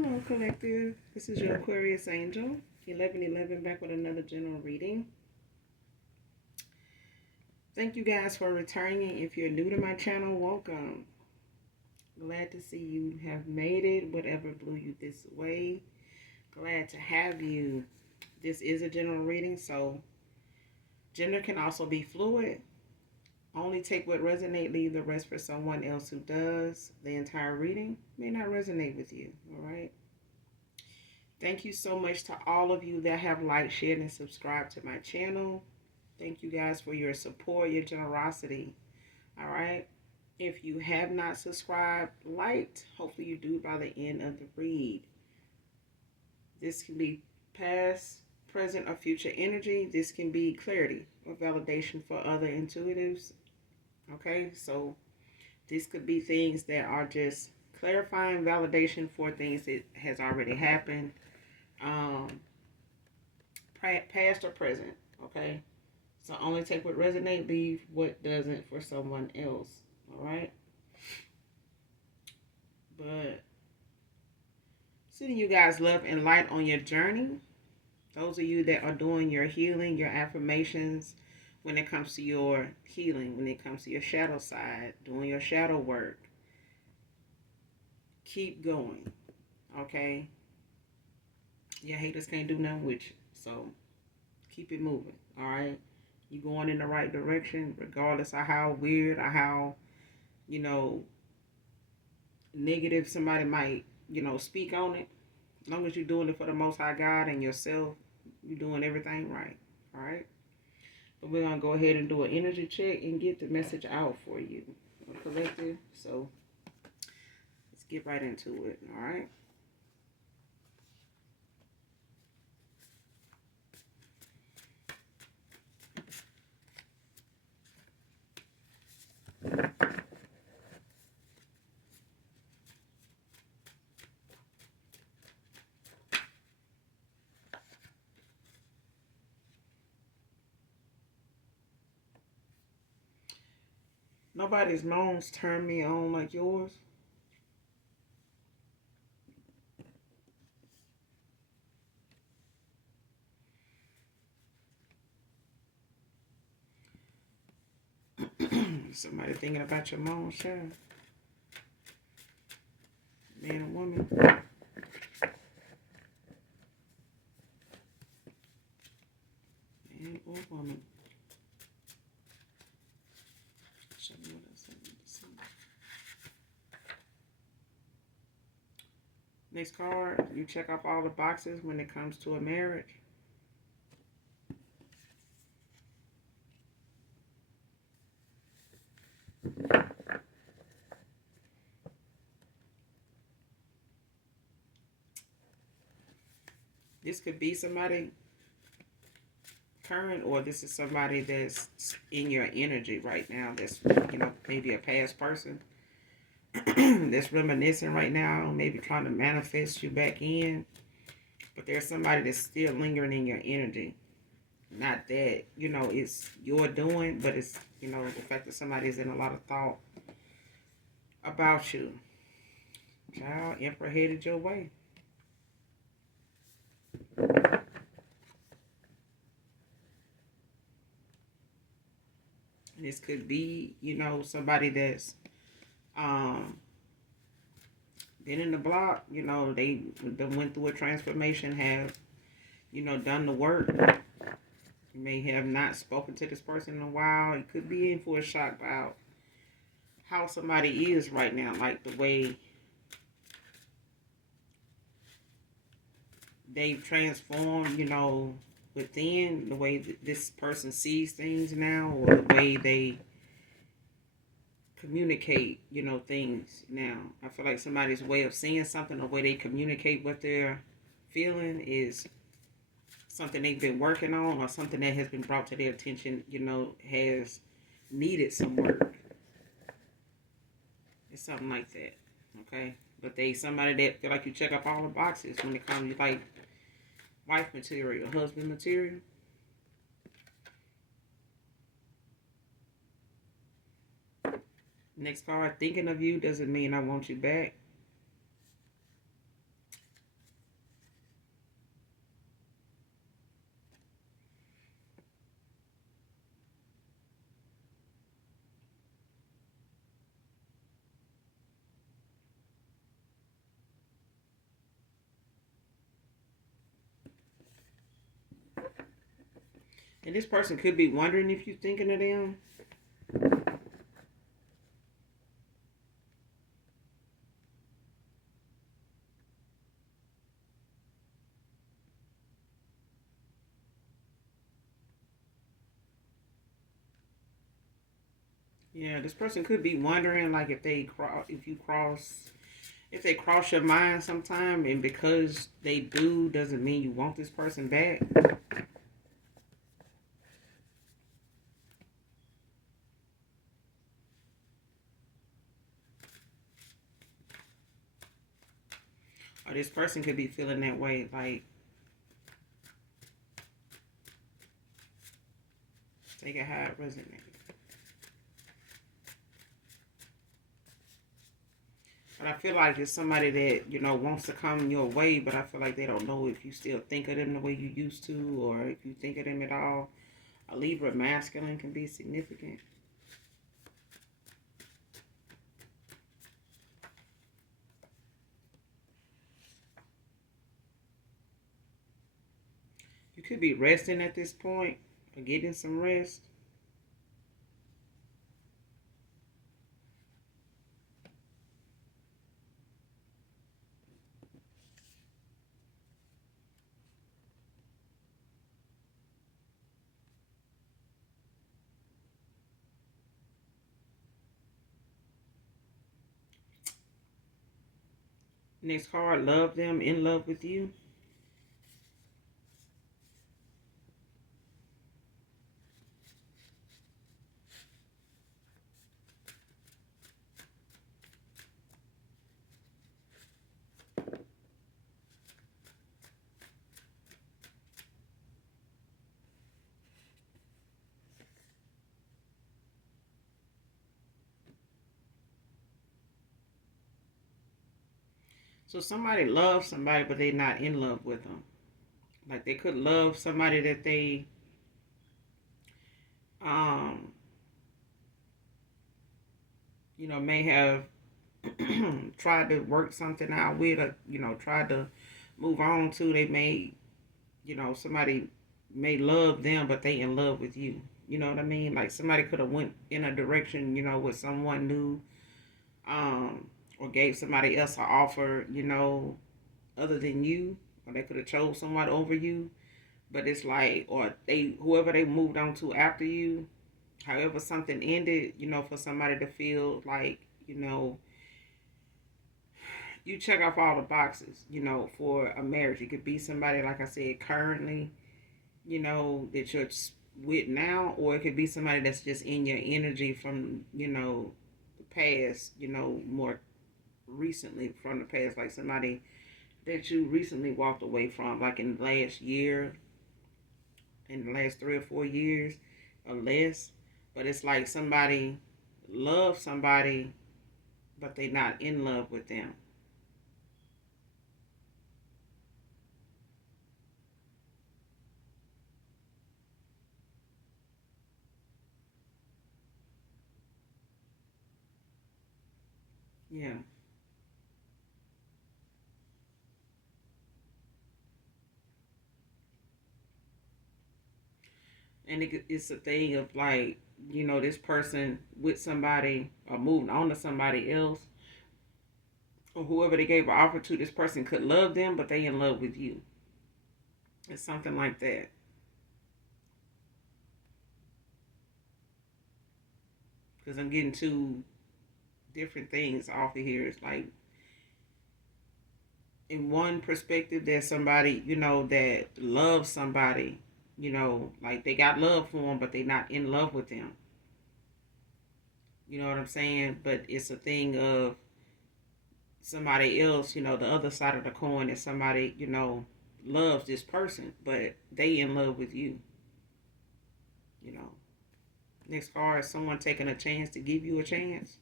Hello, collective. This is your Aquarius Angel, 1111, back with another general reading. Thank you guys for returning. If you're new to my channel, welcome. Glad to see you have made it, whatever blew you this way. Glad to have you. This is a general reading, so gender can also be fluid. Only take what resonates, leave the rest for someone else who does. The entire reading may not resonate with you, all right? Thank you so much to all of you that have liked, shared, and subscribed to my channel. Thank you guys for your support, your generosity. All right. If you have not subscribed, liked, hopefully you do by the end of the read. This can be past, present, or future energy. This can be clarity or validation for other intuitives. Okay. So this could be things that are just clarifying validation for things that has already happened. Past or present. Okay. So only take what resonates, leave what doesn't for someone else. All right. But sending you guys love and light on your journey. Those of you that are doing your healing, your affirmations, when it comes to your healing, when it comes to your shadow side, doing your shadow work, keep going. Okay. Your haters can't do nothing with you. So keep it moving. All right. You going in the right direction, regardless of how weird or how, negative somebody might, speak on it. As long as you're doing it for the Most High God and yourself, you're doing everything right. All right. But we're gonna go ahead and do an energy check and get the message out for you, collective. So let's get right into it. All right. Nobody's moans turn me on like yours. Somebody thinking about your moans, sure. Man or woman. Man or woman. Show me what else I need to see. Next card, you check off all the boxes when it comes to a marriage. This could be somebody current, or this is somebody that's in your energy right now. That's, maybe a past person that's reminiscing right now, maybe trying to manifest you back in. But there's somebody that's still lingering in your energy. Not that, it's your doing, but it's, the fact that somebody's in a lot of thought about you. Child, Emperor headed your way. This could be, somebody that's been in the block, they went through a transformation, have, done the work. You may have not spoken to this person in a while. You could be in for a shock about how somebody is right now, like the way they've transformed, within, the way that this person sees things now, or the way they communicate, things now. I feel like somebody's way of seeing something, the way they communicate what they're feeling is something they've been working on, or something that has been brought to their attention, has needed some work. It's something like that. Okay? But somebody that feel like you check up all the boxes when it comes to like wife material, husband material. Next card, thinking of you doesn't mean I want you back. And this person could be wondering if you're thinking of them. Yeah, this person could be wondering, like, if they cross your mind sometime, and because they do, doesn't mean you want this person back. Or this person could be feeling that way, like, take it how it resonates. But I feel like it's somebody that, wants to come your way, but I feel like they don't know if you still think of them the way you used to, or if you think of them at all. A Libra masculine can be significant. You could be resting at this point, or getting some rest. Next card, love them, in love with you. So somebody loves somebody, but they're not in love with them. Like they could love somebody that they um may have tried to work something out with, or tried to move on to. They may, somebody may love them, but they in love with you. You know what I mean? Like somebody could have went in a direction, with someone new, or gave somebody else an offer, other than you, or they could have chose someone over you. But it's like, or they, whoever they moved on to after you, however something ended, for somebody to feel like, you check off all the boxes, for a marriage. It could be somebody, like I said, currently, that you're with now, or it could be somebody that's just in your energy from, the past, more recently from the past, like somebody that you recently walked away from, like in the last year, in the last 3 or 4 years or less. But it's like somebody loves somebody, but they're not in love with them. Yeah. And it's a thing of like, this person with somebody or moving on to somebody else, or whoever they gave an offer to, this person could love them, but they in love with you. It's something like that. Because I'm getting two different things off of here. It's like, in one perspective, there's somebody, that loves somebody, like they got love for them, but they not in love with them. You know what I'm saying? But it's a thing of somebody else, the other side of the coin is somebody, loves this person, but they in love with you, you know. Next card is someone taking a chance to give you a chance.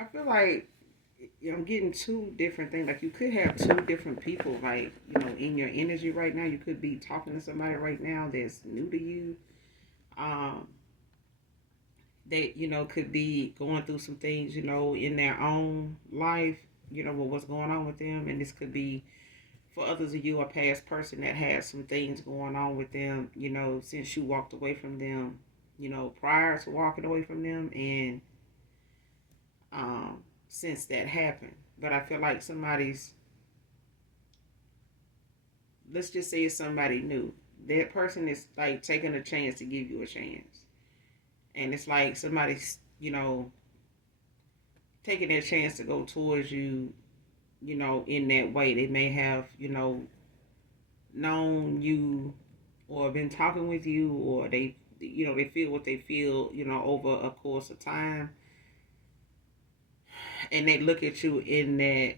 I feel like I'm getting two different things. Like you could have two different people, like, in your energy right now. You could be talking to somebody right now that's new to you. Um, they, could be going through some things, in their own life, with what's going on with them. And this could be for others of you, a past person that has some things going on with them, since you walked away from them, prior to walking away from them, and since that happened. But I feel like let's just say it's somebody new. That person is like taking a chance to give you a chance. And it's like somebody's, taking their chance to go towards you, in that way. They may have, known you or been talking with you, or they feel what they feel, over a course of time. And they look at you in that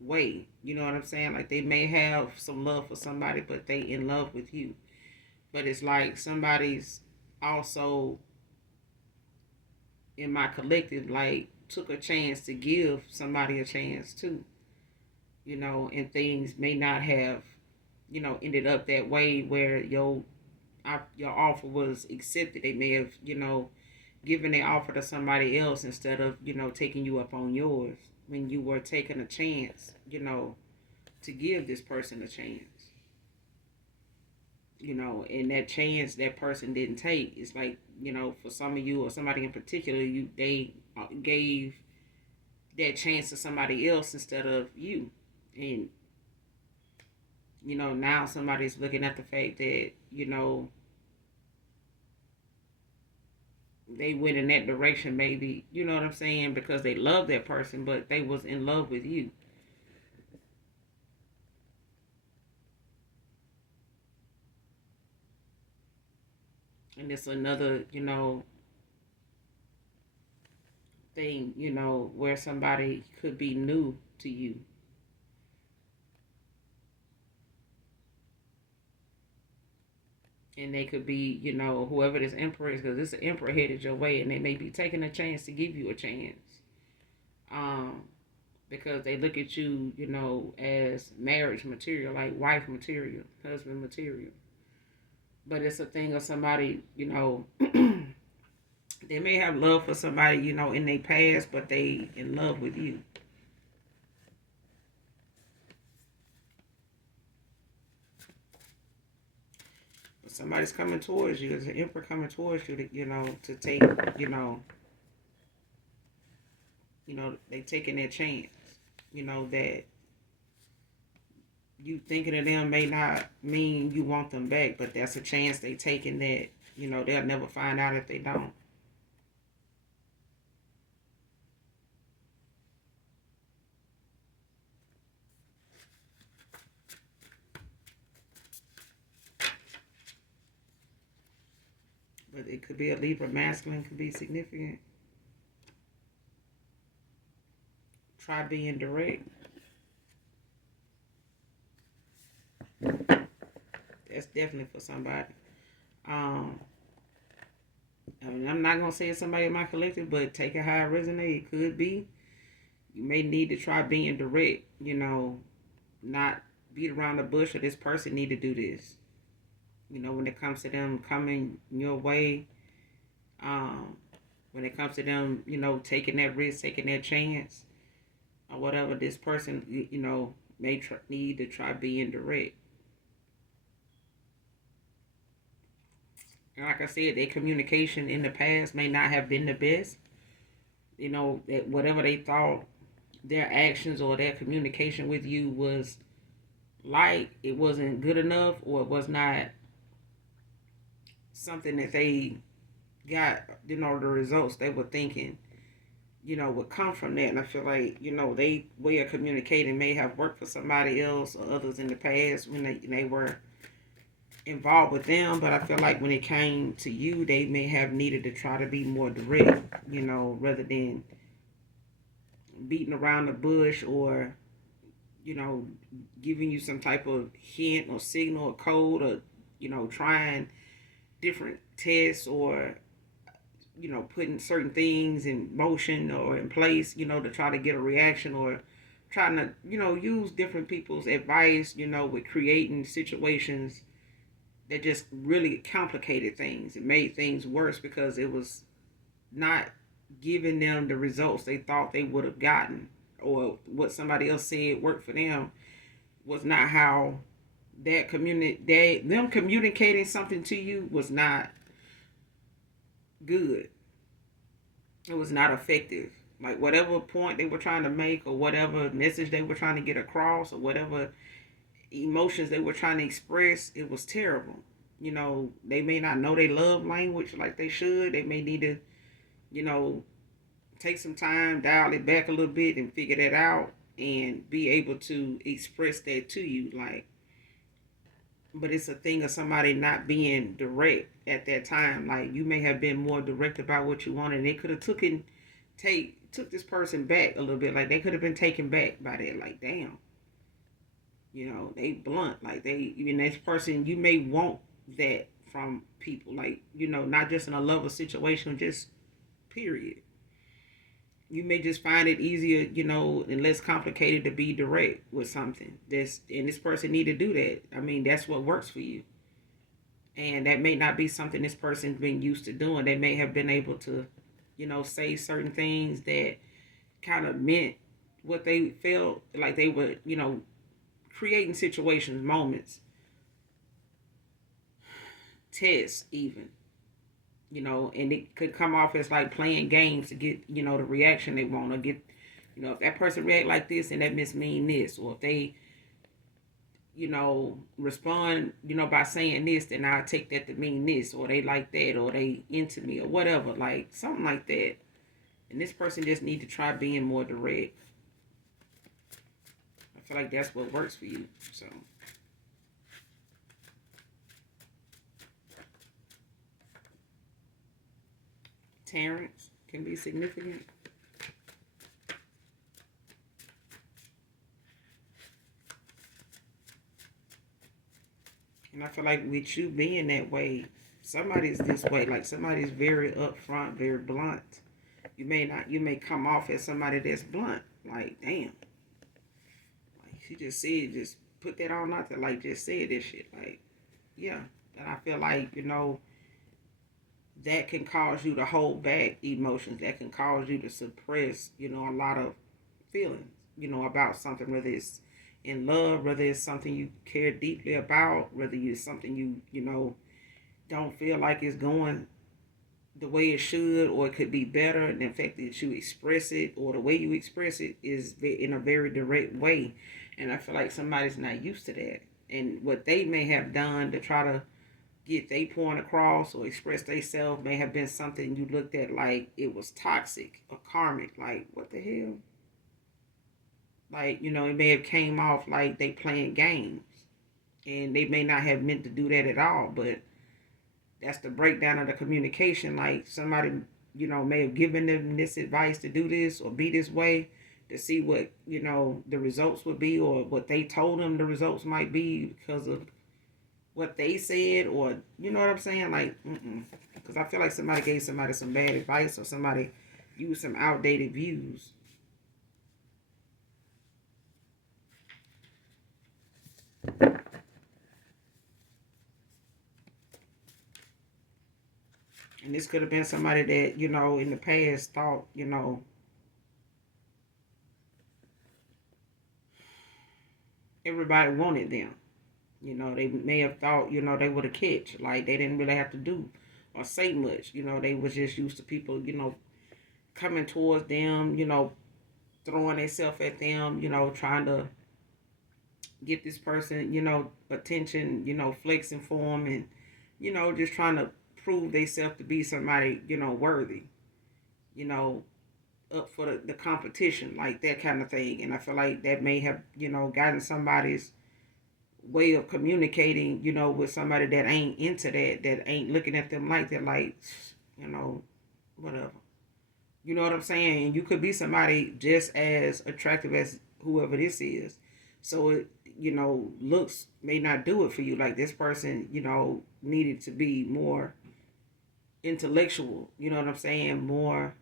way. You know what I'm saying? Like they may have some love for somebody, but they in love with you. But it's like somebody's also in my collective, like took a chance to give somebody a chance too. And things may not have, ended up that way where your offer was accepted. They may have, given their offer to somebody else instead of, taking you up on yours when you were taking a chance, to give this person a chance. And that chance that person didn't take. It's like, for some of you or somebody in particular, they gave that chance to somebody else instead of you. And, now somebody's looking at the fact that, they went in that direction maybe, you know what I'm saying, because they love that person, but they was in love with you. And it's another, thing, where somebody could be new to you. And they could be, whoever this emperor is, because this emperor headed your way, and they may be taking a chance to give you a chance. Um, because they look at you, as marriage material, like wife material, husband material. But it's a thing of somebody, they may have love for somebody, in their past, but they in love with you. But somebody's coming towards you. There's an emperor coming towards you to, to take, you know, they taking their chance. That you thinking of them may not mean you want them back, but that's a chance they taking that, they'll never find out if they don't. But it could be a Libra masculine, could be significant. Try being direct. That's definitely for somebody. Um, I mean, I'm not gonna say it's somebody in my collective, but take it how it resonates. It could be. You may need to try being direct. Not beat around the bush, or this person need to do this. When it comes to them coming your way, um, when it comes to them, taking that risk, taking that chance, or whatever, this person, may need to try being direct. And like I said, their communication in the past may not have been the best. That whatever they thought their actions or their communication with you was like, it wasn't good enough, or it was not something that they got, the results they were thinking, would come from that. And I feel like, they way of communicating may have worked for somebody else or others in the past when they were involved with them. But I feel like when it came to you, they may have needed to try to be more direct, rather than beating around the bush, or, you know, giving you some type of hint or signal or code, or, trying different tests, or putting certain things in motion or in place, to try to get a reaction, or trying to, use different people's advice, with creating situations that just really complicated things. It made things worse because it was not giving them the results they thought they would have gotten, or what somebody else said worked for them was not how them communicating something to you was not good. It was not effective. Like whatever point they were trying to make, or whatever message they were trying to get across, or whatever emotions they were trying to express, it was terrible. They may not know their love language like they should. They may need to, you know, take some time, dial it back a little bit, and figure that out, and be able to express that to you. Like, but it's a thing of somebody not being direct at that time. Like, you may have been more direct about what you wanted, and they could have took this person back a little bit. Like, they could have been taken back by that. Like, damn, they blunt. Like, even this person, you may want that from people. Like, not just in a lover situation, just period. You may just find it easier, and less complicated to be direct with something. And this person need to do that. I mean, that's what works for you. And that may not be something this person's been used to doing. They may have been able to, say certain things that kind of meant what they felt like they were, creating situations, moments, tests even, and it could come off as like playing games to get, the reaction they want, or get, if that person react like this, and that must mean this, or if they, respond, by saying this, then I'll take that to mean this, or they like that, or they into me, or whatever, like something like that. And this person just need to try being more direct. I feel like that's what works for you. So Terrence can be significant. And I feel like with you being that way, somebody's this way. Like, somebody's very upfront, very blunt. You may come off as somebody that's blunt. Like, damn. Like, she just put that on out there. Like, just said this shit. Like, yeah. And I feel like, that can cause you to hold back emotions. That can cause you to suppress, a lot of feelings, about something, whether it's in love, whether it's something you care deeply about, whether it's something you don't feel like it's going the way it should, or it could be better. And the fact that you express it, or the way you express it, is in a very direct way. And I feel like somebody's not used to that. And what they may have done to try to get their point across or express themselves may have been something you looked at like it was toxic or karmic. Like, what the hell? Like, it may have came off like they playing games. And they may not have meant to do that at all, but that's the breakdown of the communication. Like, somebody, may have given them this advice to do this or be this way, to see what, the results would be, or what they told them the results might be because of what they said, or, you know what I'm saying? Like, because I feel like somebody gave somebody some bad advice, or somebody used some outdated views. And this could have been somebody that, in the past thought, everybody wanted them. They may have thought, they would have catch. Like, they didn't really have to do or say much. They was just used to people, coming towards them, throwing themselves at them, trying to get this person, attention, flexing for them, and, just trying to prove themselves to be somebody, worthy, up for the competition, like that kind of thing. And I feel like that may have, gotten somebody's way of communicating, with somebody that ain't into that ain't looking at them like that, like, whatever. You know what I'm saying? And you could be somebody just as attractive as whoever this is. So it, looks may not do it for you. Like, this person, needed to be more intellectual, you know what I'm saying, more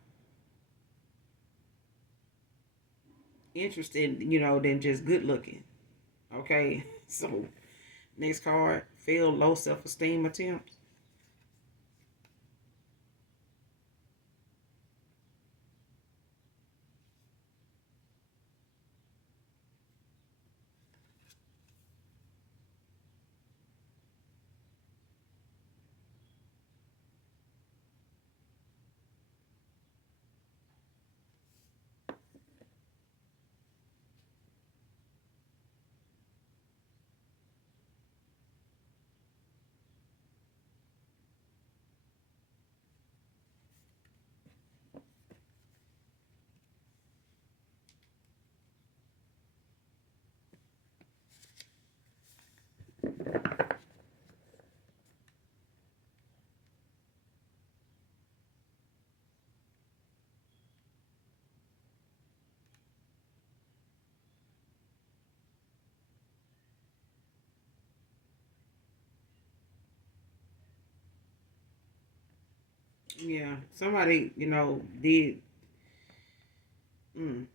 interested, than just good looking. Okay, so next card, failed low self esteem attempts. Yeah, somebody, did. Mm,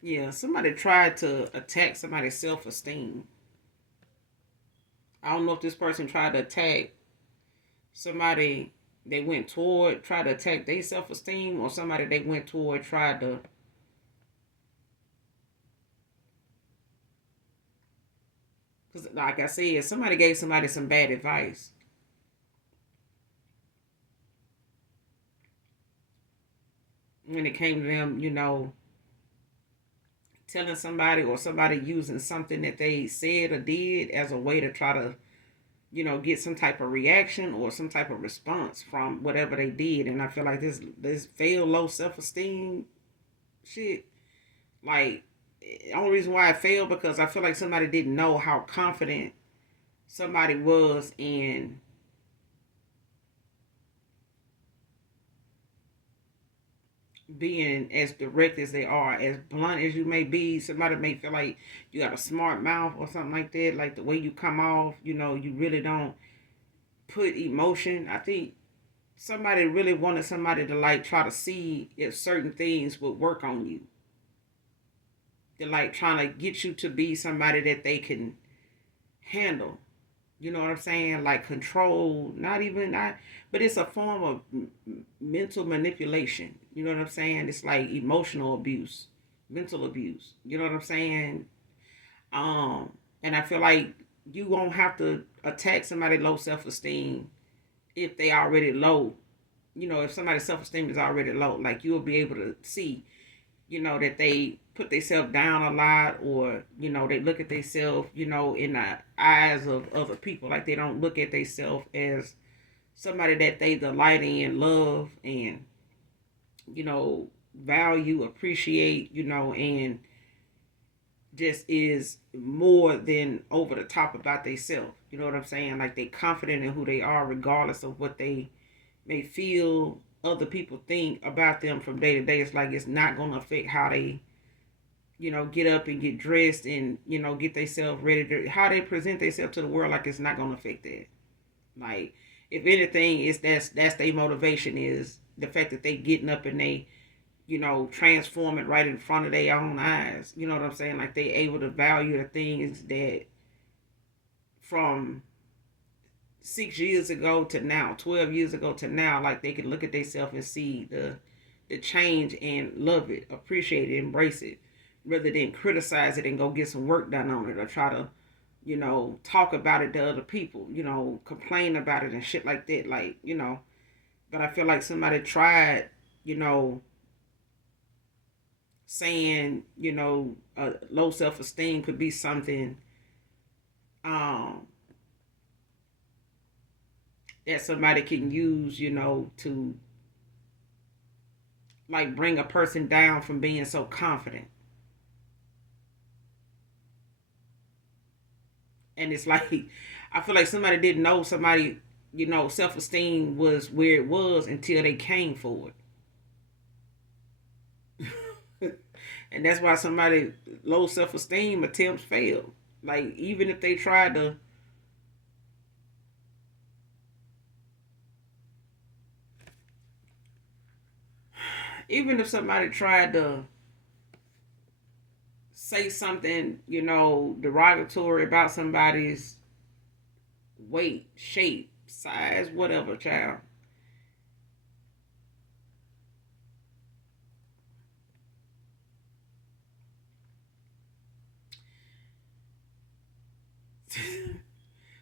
yeah, somebody tried to attack somebody's self esteem. I don't know if this person tried to attack somebody they went toward, tried to attack their self esteem, or somebody they went toward tried to. Because, like I said, somebody gave somebody some bad advice when it came to them, telling somebody or somebody using something that they said or did as a way to try to, get some type of reaction or some type of response from whatever they did. And I feel like this failed low self esteem shit, like, the only reason why it failed because I feel like somebody didn't know how confident somebody was in being as direct as they are, as blunt as you may be. Somebody may feel like you got a smart mouth or something like that, like the way you come off, you really don't put emotion. I think somebody really wanted somebody to like try to see if certain things would work on you. They're like trying to get you to be somebody that they can handle. You know what I'm saying? Like control, not even not, but it's a form of mental manipulation. You know what I'm saying? It's like emotional abuse, mental abuse. You know what I'm saying? Um, and I feel like you won't have to attack somebody low self esteem if they already low. If somebody's self esteem is already low, like you'll be able to see, that they put themselves down a lot, or they look at themselves, in the eyes of other people, like they don't look at themselves as somebody that they delight in, love, and value, appreciate, and just is more than over the top about themselves. You know what I'm saying? Like they confident in who they are, regardless of what they may feel other people think about them from day to day. It's like it's not gonna affect how they, get up and get dressed and, get themselves ready to how they present themselves to the world, like it's not gonna affect that. Like if anything, is that's their motivation is the fact that they getting up and they, transform it right in front of their own eyes. You know what I'm saying? Like they able to value the things that from 6 years ago to now, 12 years ago to now, like they can look at themselves and see the change and love it, appreciate it, embrace it, rather than criticize it and go get some work done on it or try to, talk about it to other people, complain about it and shit like that. Like, but I feel like somebody tried, you know, saying, low self esteem could be something um that somebody can use, to like bring a person down from being so confident. And it's like I feel like somebody didn't know somebody, self esteem was where it was until they came forward. And that's why somebody low self esteem attempts fail. Like even if they tried to, even if somebody tried to say something, derogatory about somebody's weight, shape, size, whatever, child.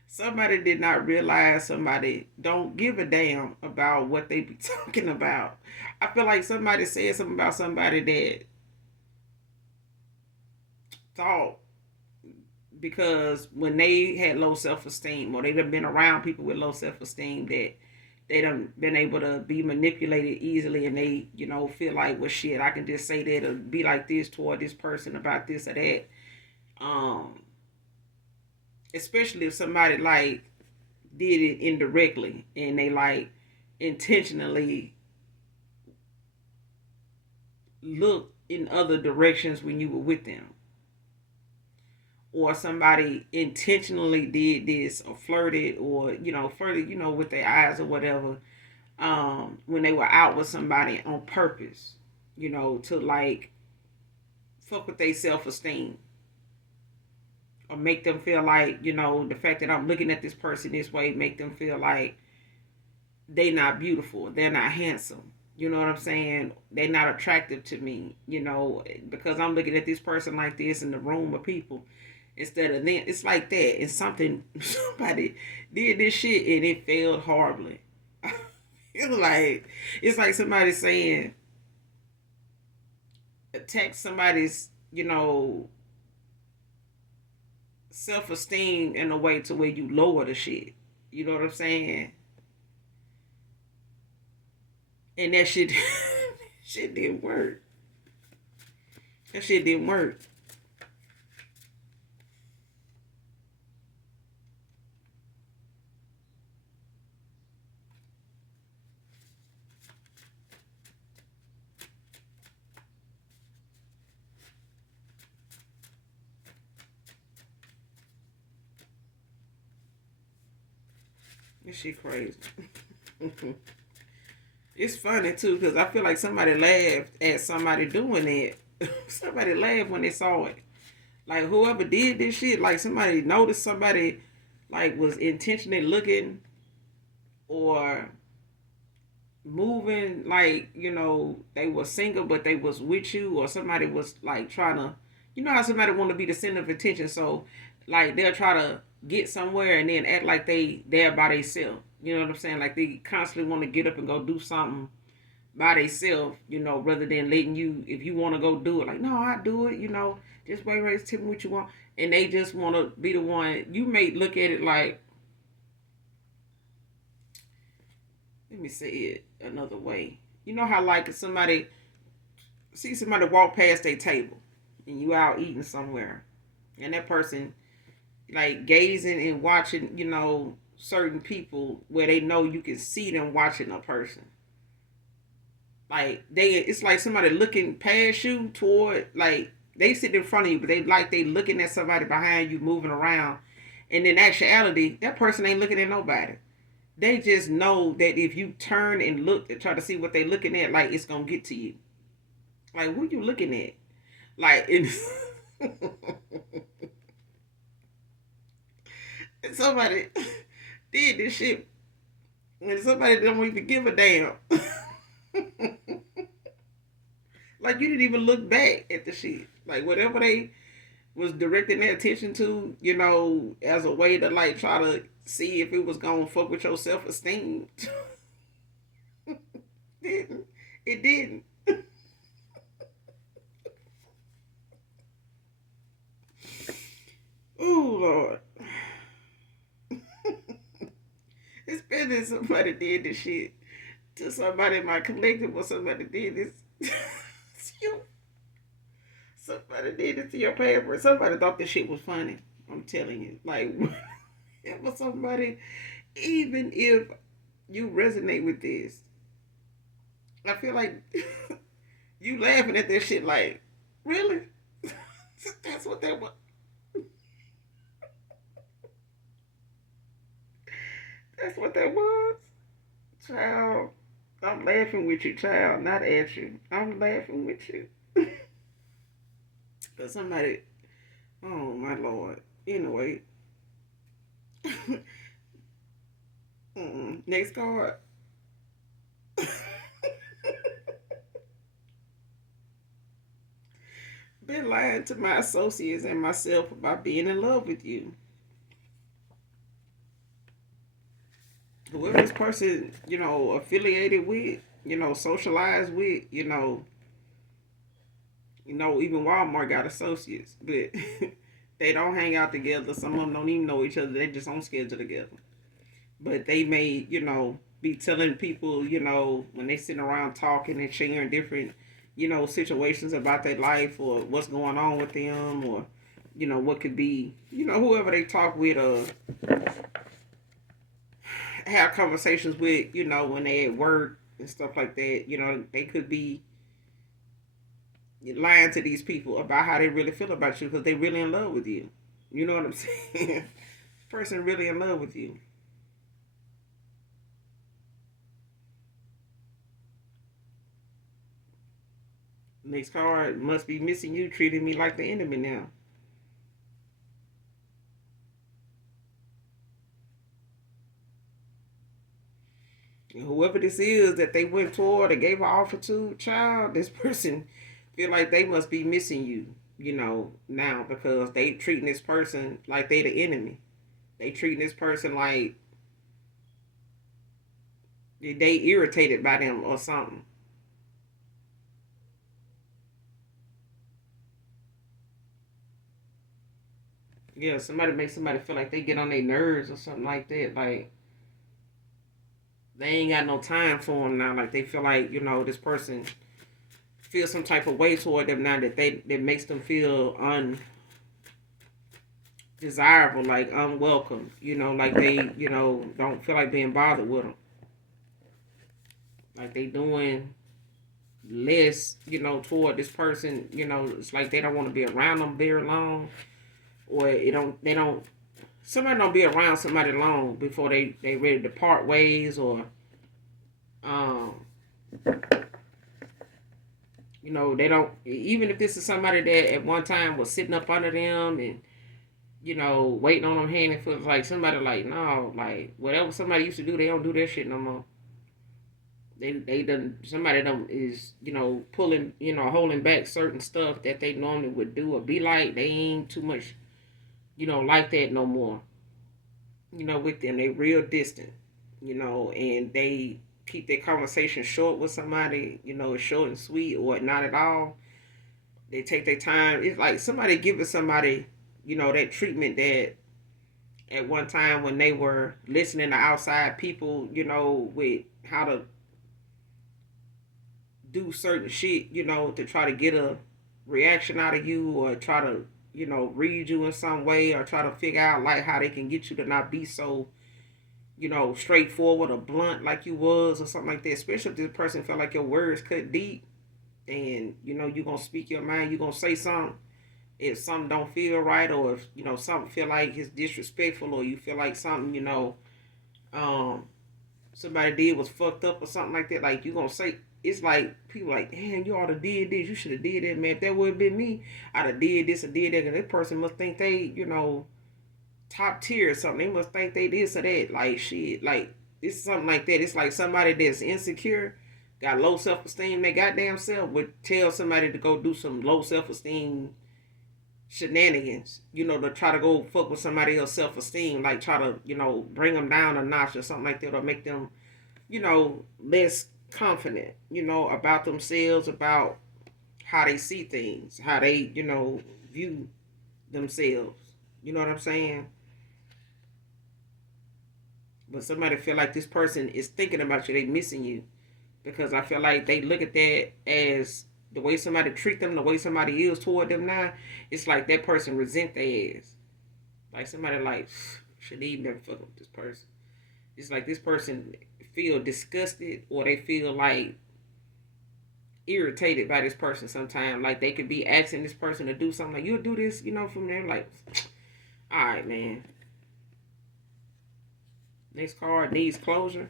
Somebody did not realize somebody don't give a damn about what they be talking about. I feel like somebody said something about somebody that thought because when they had low self esteem or they've been around people with low self esteem that they done been able to be manipulated easily and they, feel like, well shit, I can just say that or be like this toward this person about this or that. Um, Especially if somebody like did it indirectly and they like intentionally looked in other directions when you were with them, or somebody intentionally did this or flirted or flirted with their eyes or whatever, when they were out with somebody on purpose, to like fuck with their self-esteem or make them feel like, the fact that I'm looking at this person this way make them feel like they not beautiful, they're not handsome. You know what I'm saying? They're not attractive to me, because I'm looking at this person like this in the room of people instead of them. It's like that. It's something somebody did this shit and it failed horribly. It's like somebody saying attack somebody's, self esteem in a way to where you lower the shit. You know what I'm saying? And that shit shit didn't work. That shit didn't work. This shit crazy. It's funny too because I feel like somebody laughed at somebody doing it. Somebody laughed when they saw it. Like whoever did this shit, like somebody noticed somebody like was intentionally looking or moving like, they were single but they was with you, or somebody was like trying to, how somebody want to be the center of attention, so like they'll try to get somewhere and then act like they there by themselves. You know what I'm saying? Like they constantly want to get up and go do something by themselves, rather than letting you, if you want to go do it, like, no, I do it, just wait, right, tell me what you want. And they just want to be the one. You may look at it like, let me say it another way. You know how like if somebody see somebody walk past their table and you out eating somewhere and that person like gazing and watching, certain people where they know you can see them watching a person. Like it's like somebody looking past you toward, like they sit in front of you, but they looking at somebody behind you moving around, and in actuality, that person ain't looking at nobody. They just know that if you turn and look and try to see what they looking at, like it's gonna get to you. Like who you looking at? Like and somebody did this shit and somebody don't even give a damn. Like you didn't even look back at the shit. Like whatever they was directing their attention to, as a way to like try to see if it was gonna fuck with your self esteem. Didn't. It didn't. Oh Lord. Especially if somebody did this shit to somebody in my collective, or somebody did this to you. Somebody did it to your paper. Somebody thought this shit was funny. I'm telling you. Like it was somebody, even if you resonate with this, I feel like you laughing at this shit like, Really? That's what that was. That's what that was. Child, I'm laughing with you, child, not at you. I'm laughing with you. Cause somebody, oh my lord. Anyway, next card. Been lying to my associates and myself about being in love with you. Whoever this person, affiliated with, socialized with, even Walmart got associates, but they don't hang out together. Some of them don't even know each other. They just on schedule together. But they may, be telling people, when they sitting around talking and sharing different, situations about their life or what's going on with them or, what could be, whoever they talk with or have conversations with, when they at work and stuff like that, they could be lying to these people about how they really feel about you because they really in love with you. You know what I'm saying? Person really in love with you. Next card must be missing you, treating me like the enemy now. And whoever this is that they went toward or gave an offer to, child, this person feel like they must be missing you, now because they treating this person like they the enemy. They treating this person like they irritated by them or something. Yeah, somebody makes somebody feel like they get on their nerves or something like that. Like they ain't got no time for them now. Like they feel like this person feel some type of way toward them now that makes them feel undesirable, like unwelcome. Like they don't feel like being bothered with them. Like they doing less, toward this person. It's like they don't want to be around them very long, or it don't they don't somebody don't be around somebody long before they ready to part ways or um they don't, even if this is somebody that at one time was sitting up under them and waiting on them hand and foot, like somebody like no, like whatever somebody used to do, they don't do that shit no more. They done somebody done is pulling holding back certain stuff that they normally would do or be like. They ain't too much like that no more. With them they real distant. And they keep their conversation short with somebody. Short and sweet or not at all. They take their time. It's like somebody giving somebody that treatment that at one time when they were listening to outside people, with how to do certain shit, to try to get a reaction out of you or try to, read you in some way or try to figure out like how they can get you to not be so, straightforward or blunt like you was or something like that. Especially if this person felt like your words cut deep and you're gonna speak your mind, you're gonna say something. If something don't feel right or if something feel like it's disrespectful or you feel like something, um somebody did was fucked up or something like that, like you gonna say it's like people like, damn, you ought to did this, you should have did that, man. If that would have been me, I'd have did this or did that. And that person must think they, top tier or something. They must think they this or that. Like shit, like it's something like that. It's like somebody that's insecure, got low self esteem, they goddamn self would tell somebody to go do some low self esteem shenanigans, to try to go fuck with somebody else's self esteem, like try to, bring them down a notch or something like that, or make them, less confident, about themselves, about how they see things, how they, view themselves. You know what I'm saying? But somebody feel like this person is thinking about you, they missing you. Because I feel like they look at that as the way somebody treat them, the way somebody is toward them now, it's like that person resent their ass. Like somebody like should even never fuck with this person. It's like this person feel disgusted or they feel like irritated by this person sometimes. Like they could be asking this person to do something, like, you'll do this, from there. Like, all right, man. Next card needs closure.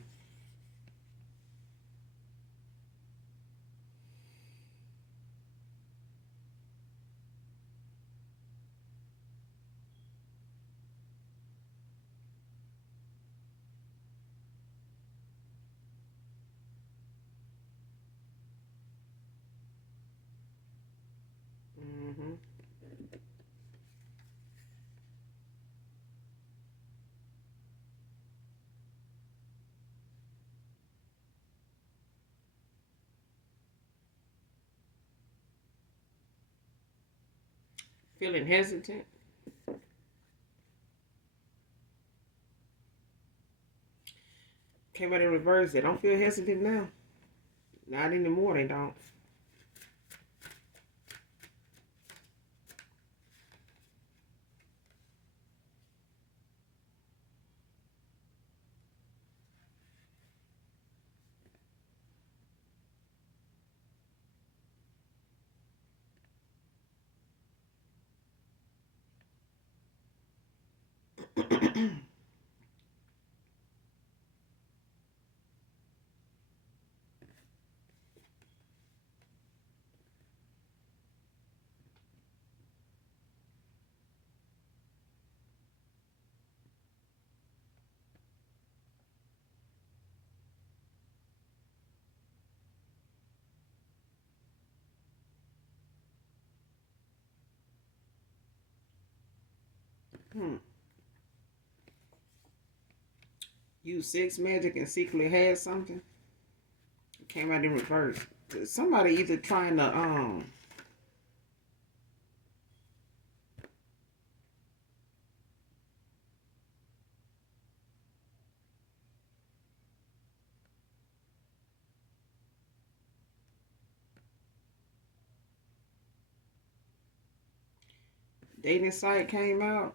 Mm-hmm. Feeling hesitant. Came out in reverse. They don't feel hesitant now. Not anymore. They don't. Hmm. Use sex magic and secretly had something. Came out in reverse. Somebody either trying to dating site came out.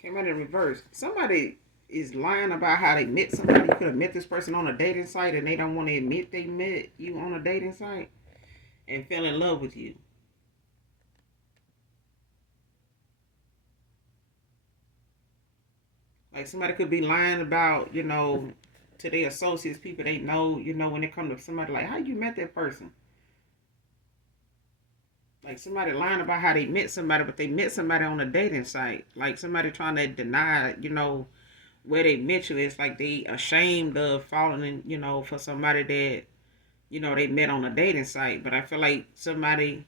Came out in reverse. Somebody is lying about how they met somebody. You could have met this person on a dating site and they don't want to admit they met you on a dating site and fell in love with you. Like somebody could be lying about, to their associates, people they know, when it comes to somebody, like, how you met that person? Like somebody lying about how they met somebody, but they met somebody on a dating site. Like somebody trying to deny, where they met you. It's like they ashamed of falling in, for somebody that, they met on a dating site. But I feel like somebody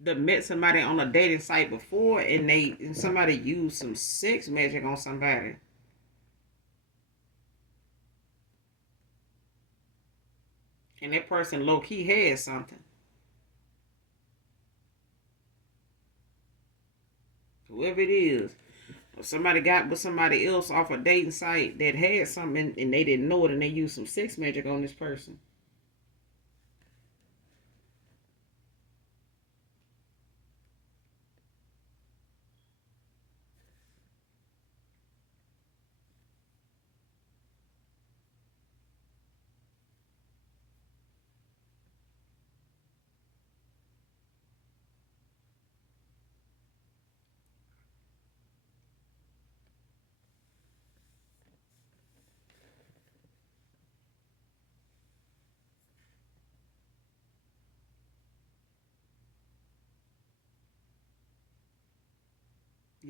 that met somebody on a dating site before, and somebody used some sex magic on somebody, and that person low key had something. Whoever it is, or somebody got with somebody else off a dating site that had something, and they didn't know it, and they used some sex magic on this person.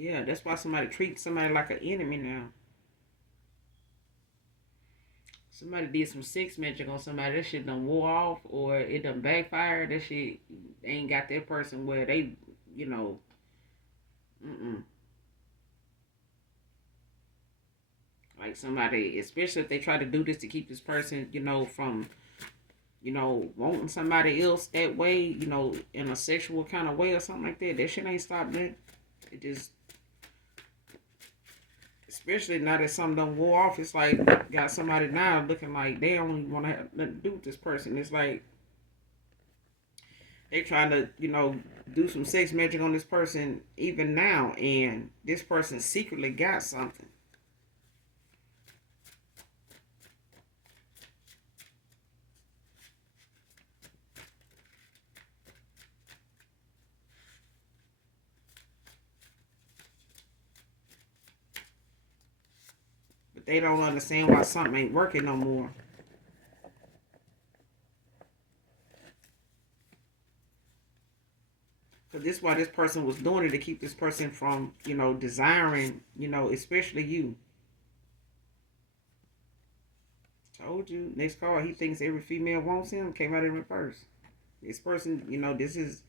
Yeah, that's why somebody treats somebody like an enemy now. Somebody did some sex magic on somebody. That shit done wore off, or it done backfired. That shit ain't got that person where they, you know, mm-mm. Like somebody, especially if they try to do this to keep this person, from, wanting somebody else that way, in a sexual kind of way or something like that. That shit ain't stopped that. It just, especially now that something done wore off, it's like got somebody now looking like they don't even want to have nothing to do with this person. It's like They trying to, do some sex magic on this person even now, and this person secretly got something. But they don't understand why something ain't working no more. Because this is why this person was doing it, to keep this person from, desiring, especially you. Told you. Next card, he thinks every female wants him. Came out in reverse. This person, this is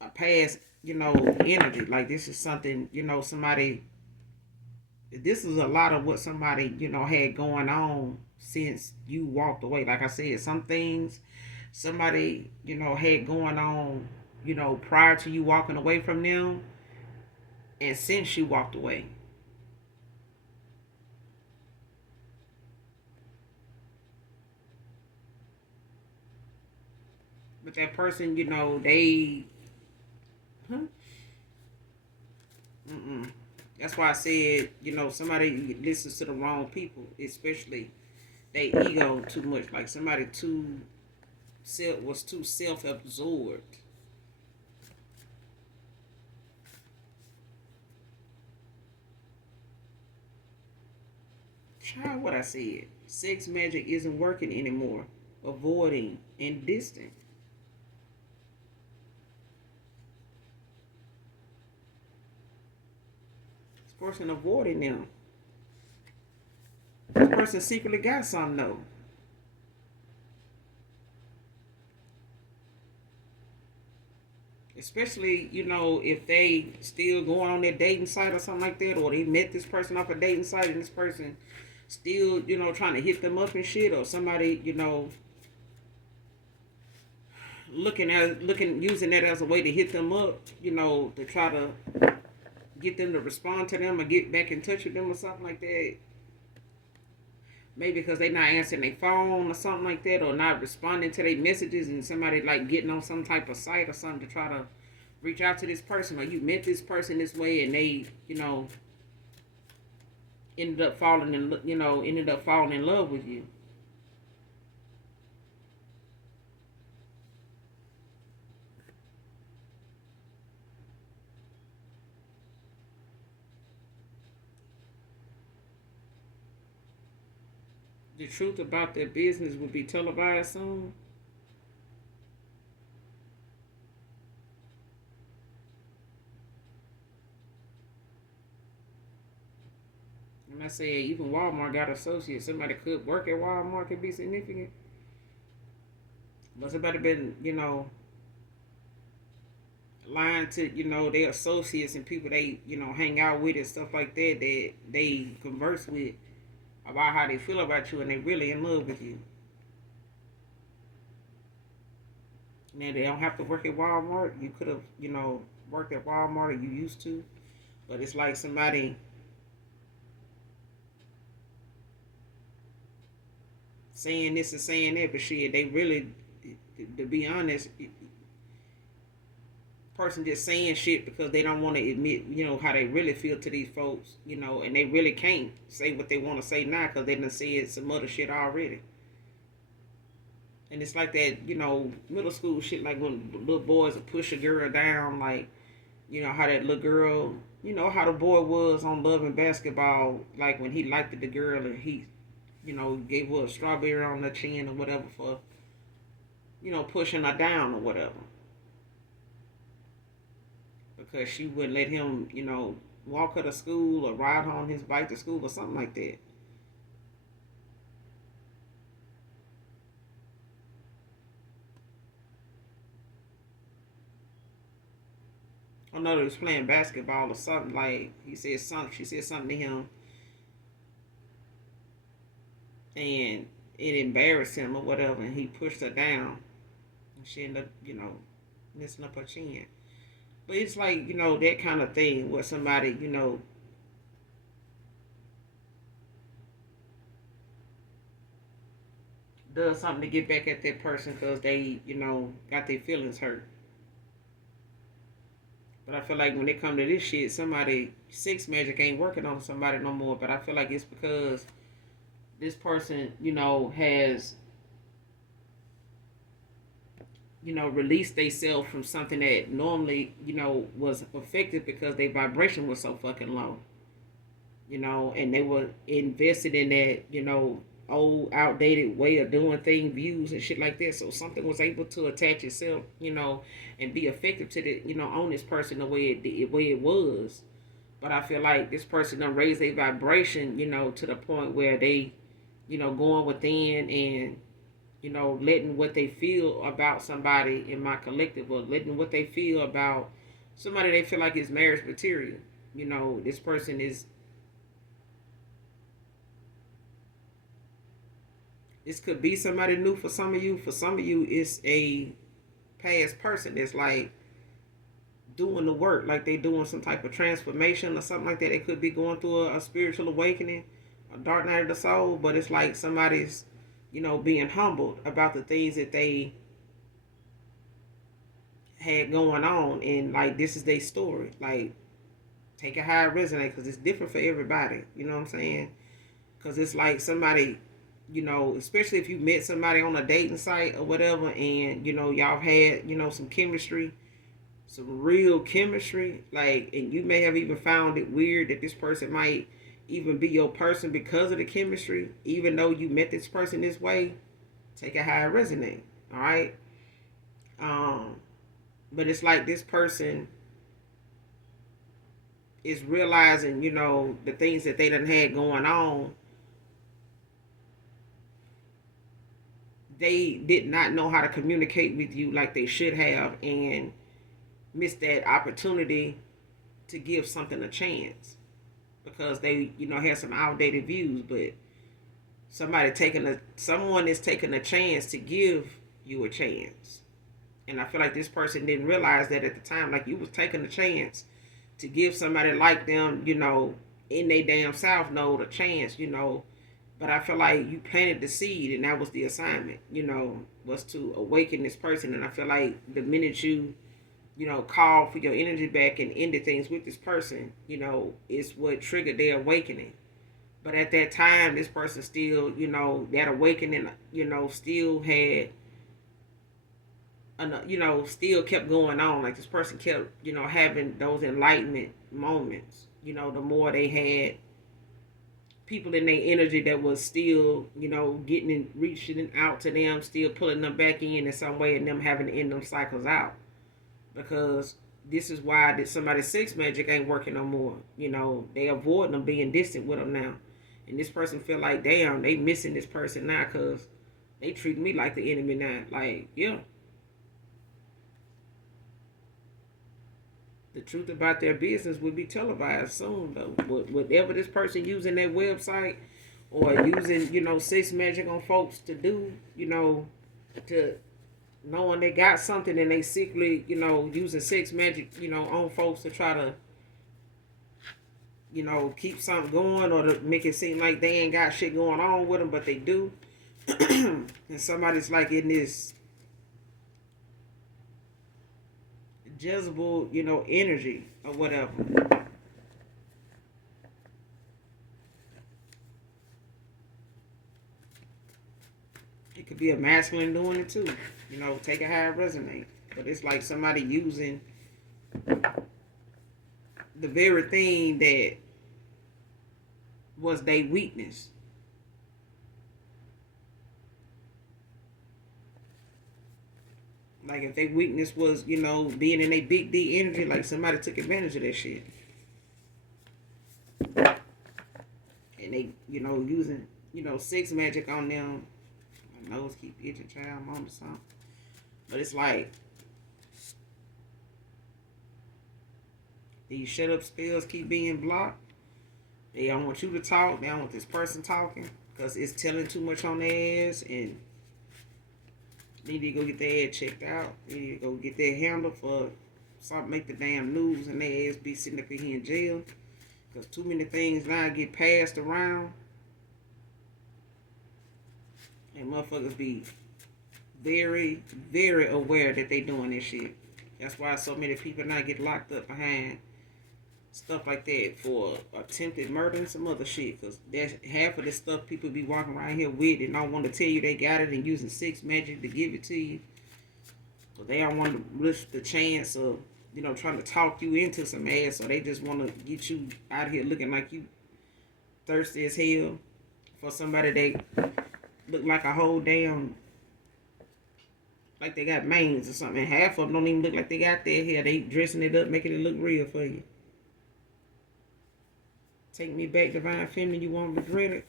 a past, energy. Like, this is something, somebody. This is a lot of what somebody, had going on since you walked away. Like I said, some things somebody, had going on, prior to you walking away from them, and since you walked away. But that person, they, huh? Mm-mm. That's why I said, somebody listens to the wrong people, especially they ego too much. Like somebody was too self-absorbed. Try what I said. Sex magic isn't working anymore. Avoiding and distant. This person avoiding them. This person secretly got something though. Especially, if they still going on their dating site or something like that, or they met this person off a dating site and this person still, trying to hit them up and shit, or somebody, using that as a way to hit them up, to try to get them to respond to them or get back in touch with them or something like that. Maybe because they not answering their phone or something like that, or not responding to their messages, and somebody like getting on some type of site or something to try to reach out to this person, or you met this person this way and they, ended up falling in love with you. The truth about their business will be televised soon. And I said, even Walmart got associates. Somebody could work at Walmart could be significant. But somebody been, lying to, their associates and people they, hang out with and stuff like that, that they converse with about how they feel about you, and they really in love with you. Now they don't have to work at Walmart. You could have, worked at Walmart, or you used to. But it's like somebody saying this and saying that, but shit, they really, to be honest, person just saying shit because they don't want to admit, how they really feel to these folks, and they really can't say what they want to say now because they done said some other shit already. And it's like that, middle school shit, like when little boys will push a girl down, like, how that little girl, how the boy was on Love and Basketball, like when he liked the girl and he, gave her a strawberry on the chin or whatever for, pushing her down or whatever. Because she wouldn't let him, walk her to school or ride her on his bike to school or something like that. I know they was playing basketball or something, like he said something, she said something to him, and it embarrassed him or whatever, and he pushed her down, and she ended up, messing up her chin. But it's like, that kind of thing where somebody, does something to get back at that person because they, got their feelings hurt. But I feel like when it come to this shit, somebody sex magic ain't working on somebody no more. But I feel like it's because this person, has released themselves from something that normally, was affected because their vibration was so fucking low. And they were invested in that, old outdated way of doing things, views and shit like that. So something was able to attach itself, and be effective to the, on this person the way it was. But I feel like this person done raised their vibration, to the point where they, going within and, letting what they feel about somebody in my collective, or letting what they feel about somebody they feel like is marriage material. This person is, this could be somebody new for some of you. For some of you, it's a past person that's like doing the work, like they doing some type of transformation or something like that. They could be going through a spiritual awakening, a dark night of the soul, but it's like somebody's, being humbled about the things that they had going on, and like this is their story. Like, take it how it resonates, because it's different for everybody. You know what I'm saying? Because it's like somebody, especially if you met somebody on a dating site or whatever, and y'all had some chemistry, some real chemistry, like, and you may have even found it weird that this person might even be your person because of the chemistry, even though you met this person this way. Take it how it resonates. All right. But it's like this person is realizing, the things that they done had going on. They did not know how to communicate with you like they should have, and missed that opportunity to give something a chance because they, had some outdated views. But someone is taking a chance to give you a chance. And I feel like this person didn't realize that at the time, like you was taking a chance to give somebody like them, in their damn South Node a chance, But I feel like you planted the seed, and that was the assignment, was to awaken this person. And I feel like the minute you, call for your energy back and ended things with this person, is what triggered their awakening. But at that time, this person still, that awakening, still had, still kept going on. Like this person kept, having those enlightenment moments. The more they had people in their energy that was still, getting and reaching out to them, still pulling them back in some way, and them having to end them cycles out. Because this is why that somebody's sex magic ain't working no more. They avoid them being distant with them now. And this person feel like, damn, they missing this person now because they treat me like the enemy now. Like, yeah. The truth about their business will be televised soon, though. Whatever this person using their website or using, sex magic on folks to do, to knowing they got something, and they secretly, using sex magic, on folks to try to, keep something going, or to make it seem like they ain't got shit going on with them, but they do. And somebody's like in this Jezebel, energy or whatever. It could be a masculine doing it too. Take it how it resonates. But it's like somebody using the very thing that was their weakness. Like if their weakness was, being in a big D energy, like somebody took advantage of that shit. And they, using, sex magic on them. My nose keep itching, child. I'm on to something. But it's like these shut up spells keep being blocked. They don't want you to talk. They don't want this person talking because it's telling too much on their ass, and they need to go get their ass checked out. They need to go get their handle for something, make the damn news, and their ass be sitting up in here in jail because too many things now get passed around. And motherfuckers be very, very aware that they doing this shit. That's why so many people now get locked up behind stuff like that for attempted murder and some other shit. Cause that's half of the stuff people be walking around here with and don't want to tell you they got it and using sex magic to give it to you. Cause they don't want to risk the chance of, trying to talk you into some ass. So they just want to get you out here looking like you thirsty as hell for somebody that look like a whole damn, like they got mange or something. And half of them don't even look like they got their hair. They dressing it up, making it look real for you. Take me back, divine feminine, you won't regret it.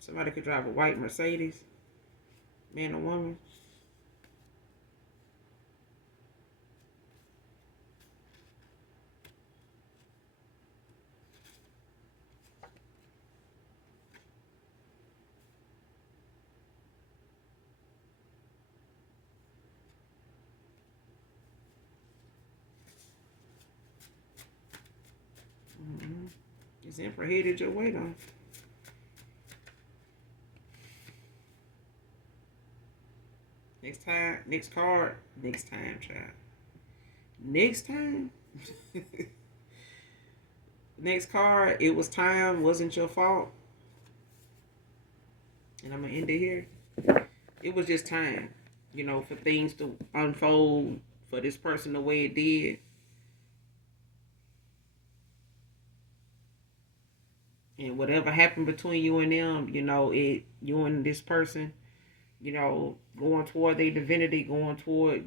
Somebody could drive a white Mercedes, man or woman. Mm-hmm. This Emperor headed your way though. Next time, next card, next time, child. Next time. Next card, it was time, wasn't your fault. And I'm gonna end it here. It was just time, for things to unfold for this person the way it did. And whatever happened between you and them, you and this person, going toward their divinity, going toward,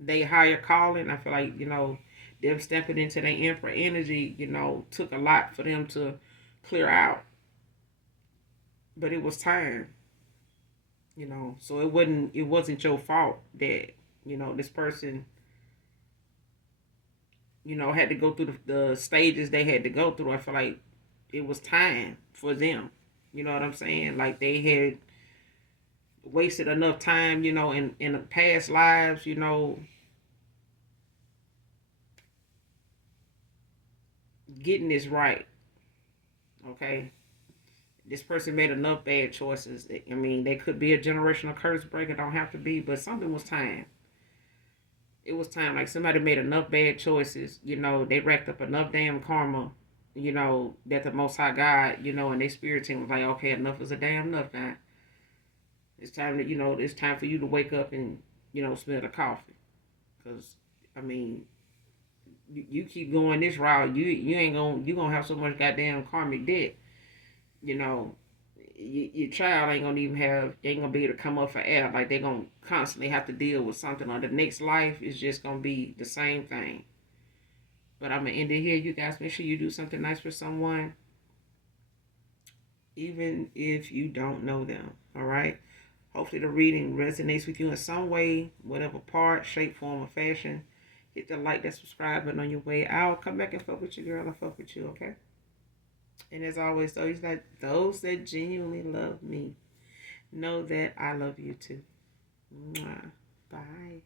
they higher calling. I feel like, them stepping into their Emperor energy, took a lot for them to clear out. But it was time, so it wasn't your fault that, this person, had to go through the stages they had to go through. I feel like it was time for them. You know what I'm saying? Like they had wasted enough time, in the past lives, getting this right. Okay. This person made enough bad choices. I mean, they could be a generational curse breaker, don't have to be, but something was time. It was time. Like somebody made enough bad choices, they racked up enough damn karma, that the Most High God, and their spirit team was like, okay, enough is a damn enough now. It's time to, it's time for you to wake up and, smell the coffee. Because, I mean, you keep going this route, you ain't gonna have so much goddamn karmic debt, you know. Your child ain't gonna be able to come up for air. Like they're gonna constantly have to deal with something, or the next life is just gonna be the same thing. But I'm gonna end it here. You guys make sure you do something nice for someone, even if you don't know them. All right. Hopefully the reading resonates with you in some way, whatever part, shape, form, or fashion. Hit the like, that subscribe button on your way out. Come back and fuck with you, girl. I fuck with you, okay? And as always, those that genuinely love me know that I love you too. Mwah. Bye.